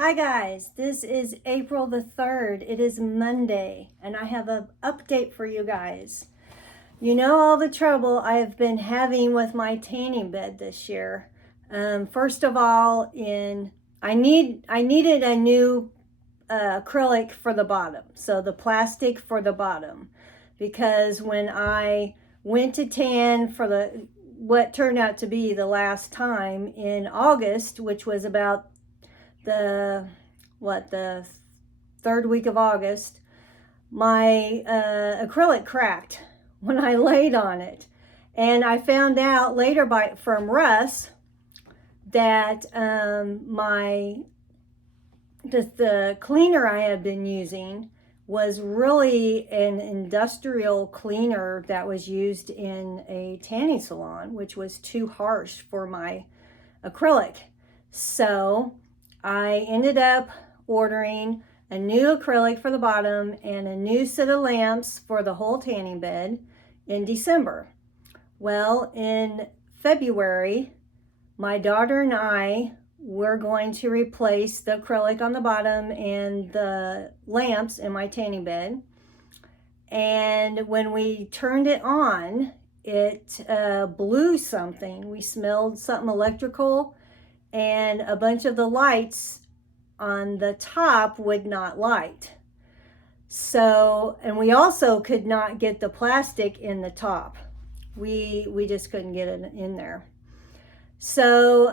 Hi guys, this is April the 3rd. It is Monday and I have an update for you guys. You know all the trouble I have been having with my tanning bed this year. First of all, I needed a new acrylic for the bottom, so the plastic for the bottom, because when I went to tan for what turned out to be the last time in August, which was about the the third week of August, my acrylic cracked when I laid on it, and I found out later from Russ that the cleaner I had been using was really an industrial cleaner that was used in a tanning salon, which was too harsh for my acrylic. So I ended up ordering a new acrylic for the bottom and a new set of lamps for the whole tanning bed in December. Well, in February, my daughter and I were going to replace the acrylic on the bottom and the lamps in my tanning bed. And when we turned it on, it blew something. We smelled something electrical, and a bunch of the lights on the top would not light. So, and we also could not get the plastic in the top. We just couldn't get it in there. So,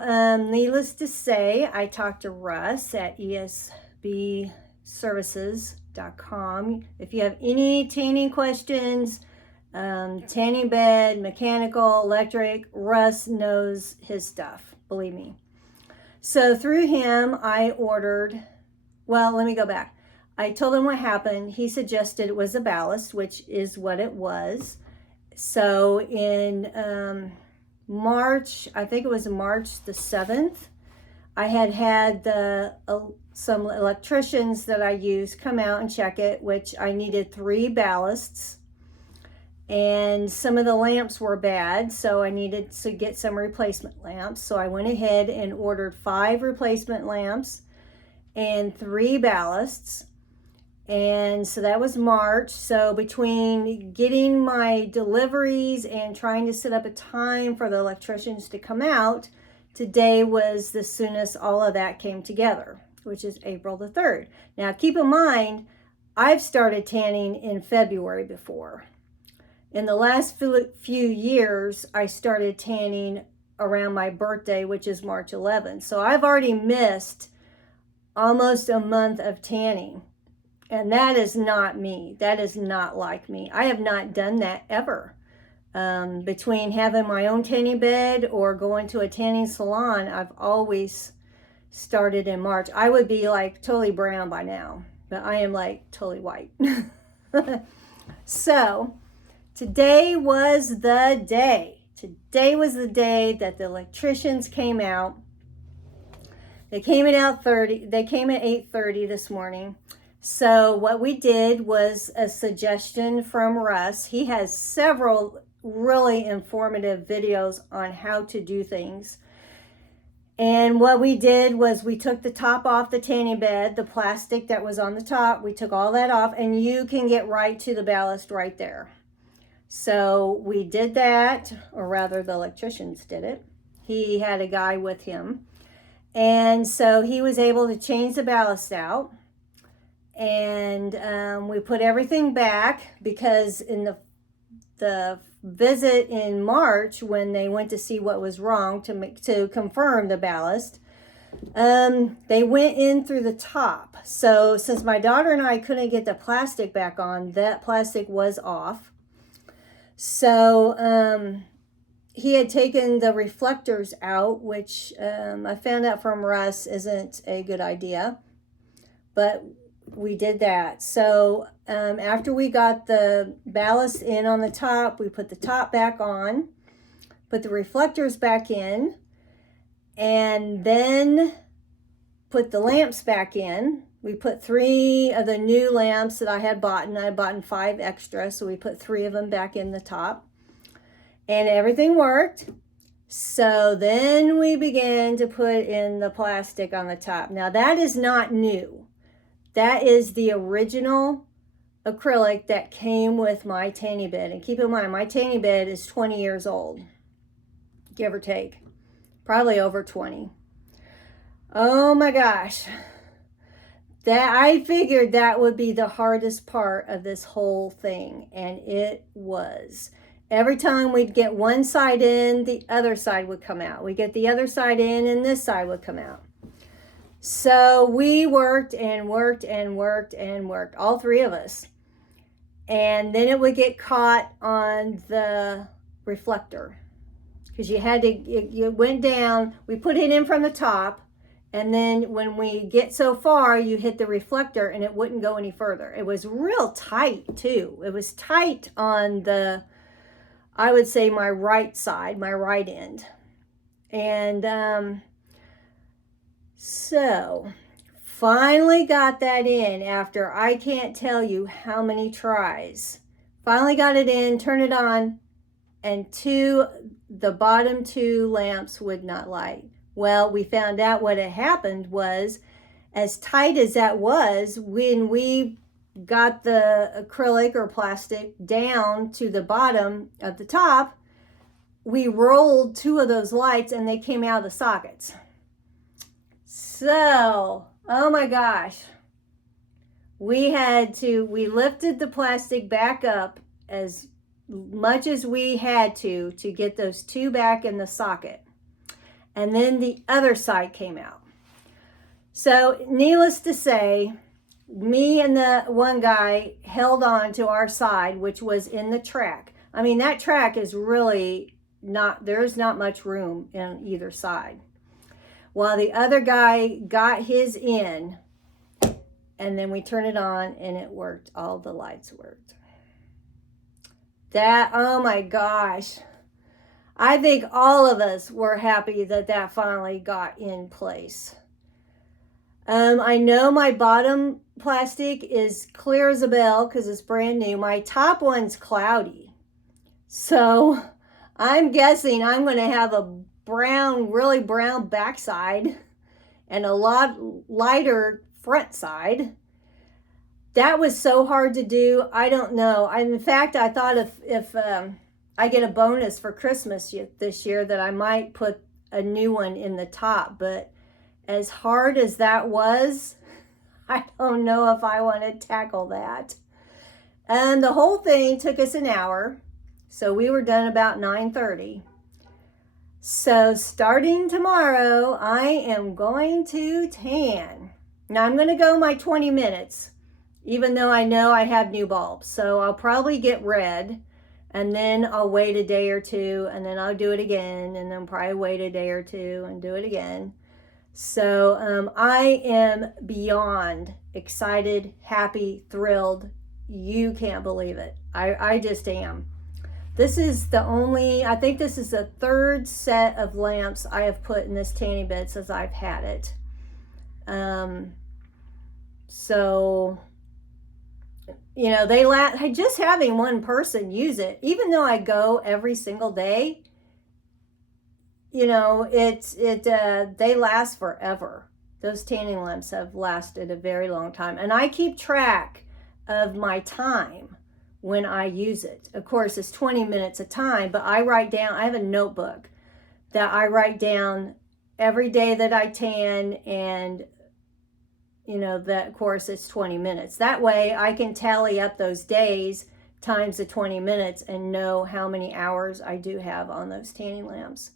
needless to say, I talked to Russ at esbservices.com. If you have any tanning questions, tanning bed, mechanical, electric, Russ knows his stuff, believe me. So through him, I ordered, well, let me go back. I told him what happened. He suggested it was a ballast, which is what it was. So in March, I think it was March the 7th, I had some electricians that I use come out and check it, which I needed 3 ballasts. And some of the lamps were bad, so I needed to get some replacement lamps. So I went ahead and ordered 5 replacement lamps and 3 ballasts. And so that was March. So between getting my deliveries and trying to set up a time for the electricians to come out, today was the soonest all of that came together, which is April the 3rd. Now keep in mind, I've started tanning in February before. In the last few years, I started tanning around my birthday, which is March 11th. So I've already missed almost a month of tanning. And that is not me. That is not like me. I have not done that ever. Between having my own tanning bed or going to a tanning salon, I've always started in March. I would be like totally brown by now, but I am like totally white. So today was the day. Today was the day that the electricians came out. They came at 8:30 this morning. So what we did was a suggestion from Russ. He has several really informative videos on how to do things. And what we did was we took the top off the tanning bed, the plastic that was on the top. We took all that off, and you can get right to the ballast right there. So we did that, or rather the electricians did it. He had a guy with him. And so he was able to change the ballast out. And we put everything back because in the visit in March, when they went to see what was wrong to confirm the ballast, they went in through the top. So since my daughter and I couldn't get the plastic back on, that plastic was off. So he had taken the reflectors out, which I found out from Russ isn't a good idea, but we did that. So after we got the ballast in on the top, we put the top back on, put the reflectors back in, and then put the lamps back in. We put 3 of the new lamps that I had bought, and I had bought 5 extra, so we put 3 of them back in the top. And everything worked. So then we began to put in the plastic on the top. Now that is not new. That is the original acrylic that came with my tanning bed. And keep in mind, my tanning bed is 20 years old, give or take, probably over 20. Oh my gosh. That I figured that would be the hardest part of this whole thing, and it was. Every time we'd get one side in, the other side would come out. We get the other side in, and this side would come out. So we worked and worked and worked and worked, all three of us. And then it would get caught on the reflector because you had to, you went down, we put it in from the top. And then when we get so far, you hit the reflector and it wouldn't go any further. It was real tight too. It was tight on the, I would say my right side, my right end. And so finally got that in after I can't tell you how many tries. Finally got it in, turned it on, and the bottom two lamps would not light. Well, we found out what had happened was, as tight as that was, when we got the acrylic or plastic down to the bottom of the top, we rolled two of those lights and they came out of the sockets. So, oh my gosh, we lifted the plastic back up as much as we had to get those two back in the socket. And then the other side came out. So needless to say, me and the one guy held on to our side, which was in the track. I mean, that track is really there's not much room in either side. While the other guy got his in, and then we turned it on and it worked. All the lights worked. Oh my gosh. I think all of us were happy that finally got in place. I know my bottom plastic is clear as a bell because it's brand new. My top one's cloudy. So I'm guessing I'm going to have a really brown backside and a lot lighter front side. That was so hard to do. I don't know. In fact, I thought if I get a bonus for Christmas this year that I might put a new one in the top, but as hard as that was, I don't know if I want to tackle that. And the whole thing took us an hour, so we were done about 9:30. So starting tomorrow, I am going to tan. Now I'm going to go my 20 minutes, even though I know I have new bulbs. So I'll probably get red. And then I'll wait a day or two, and then I'll do it again, and then probably wait a day or two and do it again. So I am beyond excited, happy, thrilled. You can't believe it. I just am. This is I think this is the third set of lamps I have put in this tanning bed since I've had it. So, you know, just having one person use it, even though I go every single day, you know, they last forever. Those tanning lamps have lasted a very long time. And I keep track of my time when I use it. Of course, it's 20 minutes a time, but I have a notebook that I write down every day that I tan, and you know, that of course it's 20 minutes. That way I can tally up those days times the 20 minutes and know how many hours I do have on those tanning lamps.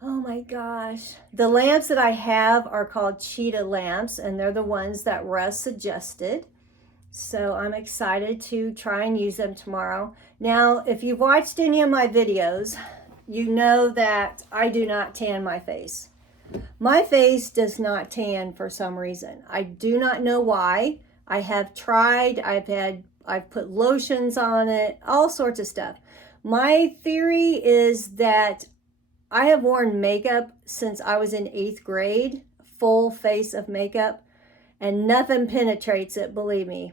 Oh my gosh. The lamps that I have are called Cheetah lamps, and they're the ones that Russ suggested. So I'm excited to try and use them tomorrow. Now, if you've watched any of my videos, you know that I do not tan my face. My face does not tan for some reason. I do not know why. I have tried, I've put lotions on it, all sorts of stuff. My theory is that I have worn makeup since I was in 8th grade, full face of makeup, and nothing penetrates it, believe me.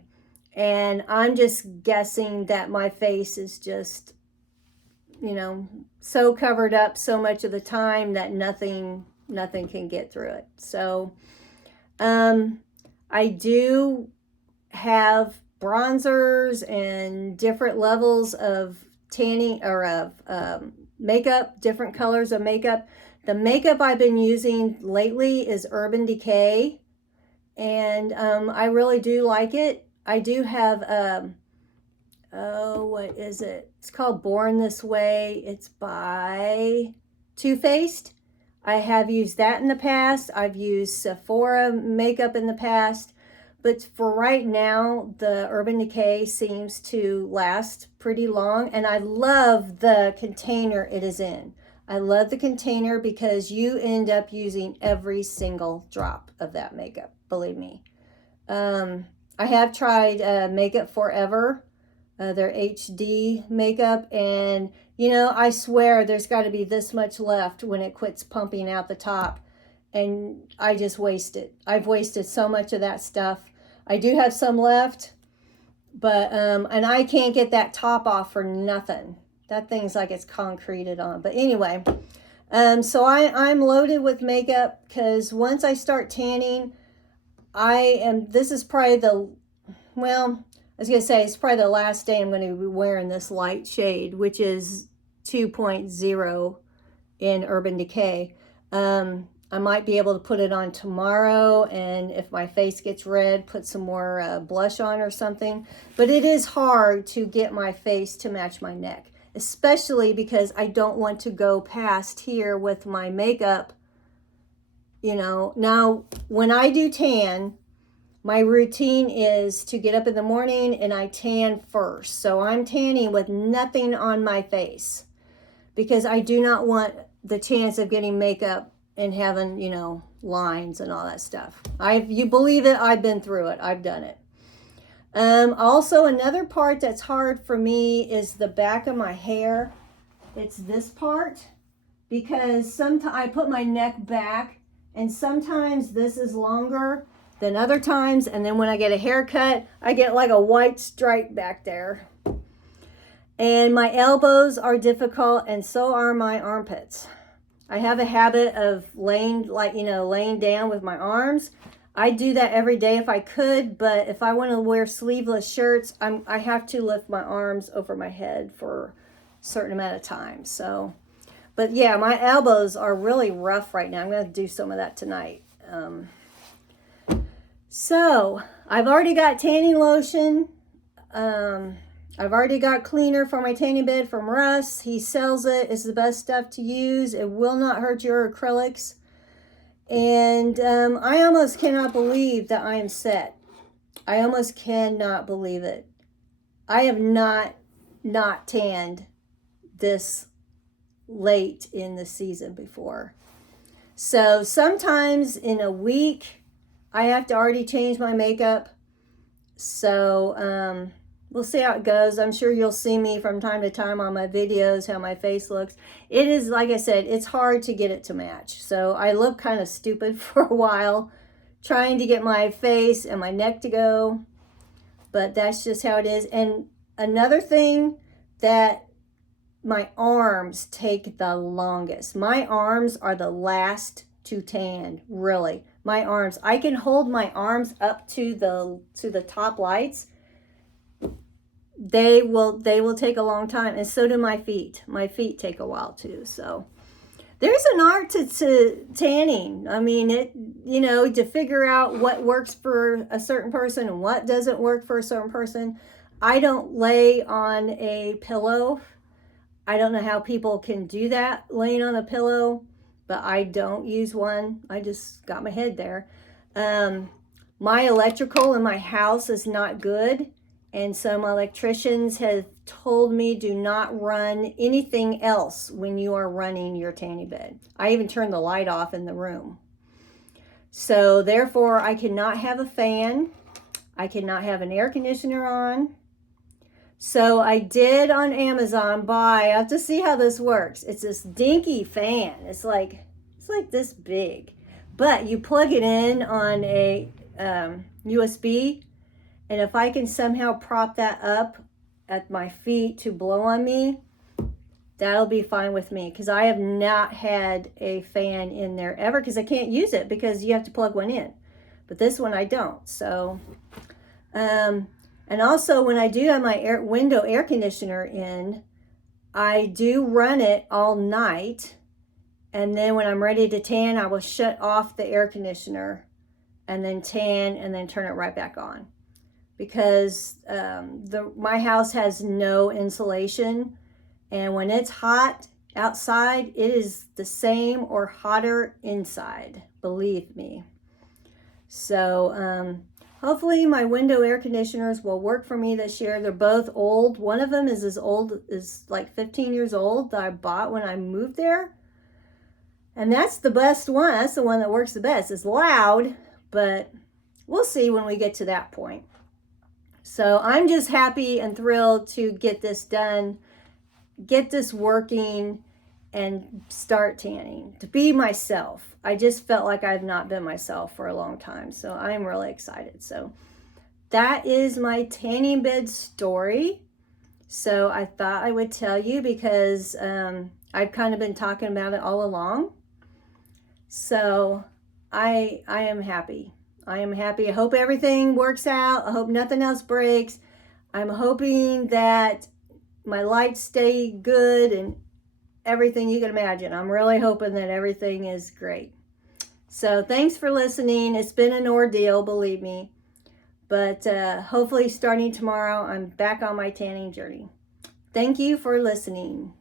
And I'm just guessing that my face is just you know, so covered up so much of the time that nothing can get through it. So I do have bronzers and different levels of tanning or of makeup, different colors of makeup. The makeup I've been using lately is Urban Decay, and I really do like it. I do have oh, what is it? It's called Born This Way. It's by Too Faced. I have used that in the past. I've used Sephora makeup in the past. But for right now, the Urban Decay seems to last pretty long. And I love the container it is in. I love the container because you end up using every single drop of that makeup, believe me. I have tried Makeup Forever, their HD makeup, and you know, I swear there's got to be this much left when it quits pumping out the top, and I just waste it. I've wasted so much of that stuff. I do have some left, but and I can't get that top off for nothing. That thing's like it's concreted on. But anyway, so I'm loaded with makeup because once I start tanning, this is probably well, I was going to say it's probably the last day I'm going to be wearing this light shade, which is 2.0 in Urban Decay. I might be able to put it on tomorrow, and if my face gets red, put some more blush on or something. But it is hard to get my face to match my neck, especially because I don't want to go past here with my makeup. You know, now when I do tan, my routine is to get up in the morning and I tan first. So I'm tanning with nothing on my face because I do not want the chance of getting makeup and having, you know, lines and all that stuff. You believe it, I've been through it. I've done it. Also, another part that's hard for me is the back of my hair. It's this part because sometimes I put my neck back and sometimes this is longer than other times, and then when I get a haircut, I get like a white stripe back there. And my elbows are difficult, and so are my armpits. I have a habit of laying down with my arms. I do that every day if I could, but if I want to wear sleeveless shirts, I have to lift my arms over my head for a certain amount of time. So, but yeah, my elbows are really rough right now. I'm going to do some of that tonight. So I've already got tanning lotion. I've already got cleaner for my tanning bed from Russ. He sells it. It's the best stuff to use. It will not hurt your acrylics. And I almost cannot believe that I am set. I almost cannot believe it. I have not tanned this late in the season before. So sometimes in a week, I have to already change my makeup. So we'll see how it goes. I'm sure you'll see me from time to time on my videos, how my face looks. It is, like I said, it's hard to get it to match. So I look kind of stupid for a while trying to get my face and my neck to go. But that's just how it is. And another thing, that my arms take the longest. My arms are the last to tan, really. My arms, I can hold my arms up to the top lights. They will take a long time, and so do my feet. My feet take a while too. So there's an art to tanning. I mean, to figure out what works for a certain person and what doesn't work for a certain person. I don't lay on a pillow. I don't know how people can do that laying on a pillow, but I don't use one. I just got my head there. My electrical in my house is not good. And so my electricians have told me do not run anything else when you are running your tanning bed. I even turned the light off in the room. So therefore, I cannot have a fan. I cannot have an air conditioner on. So I did on Amazon buy, I have to see how this works. It's this dinky fan. It's like this big. But you plug it in on a USB. And if I can somehow prop that up at my feet to blow on me, that'll be fine with me, because I have not had a fan in there ever, because I can't use it because you have to plug one in. But this one I don't. So, and also when I do have my window air conditioner in, I do run it all night. And then when I'm ready to tan, I will shut off the air conditioner and then tan and then turn it right back on. Because my house has no insulation. And when it's hot outside, it is the same or hotter inside, believe me. So hopefully my window air conditioners will work for me this year. They're both old. One of them is as old as like 15 years old that I bought when I moved there. And that's the best one. That's the one that works the best. It's loud, but we'll see when we get to that point. So I'm just happy and thrilled to get this done, get this working, and start tanning, to be myself. I just felt like I've not been myself for a long time. So I'm really excited. So that is my tanning bed story. So I thought I would tell you because I've kind of been talking about it all along. So I am happy. I am happy. I hope everything works out. I hope nothing else breaks. I'm hoping that my lights stay good and everything you can imagine. I'm really hoping that everything is great. So thanks for listening. It's been an ordeal, believe me. But hopefully starting tomorrow, I'm back on my tanning journey. Thank you for listening.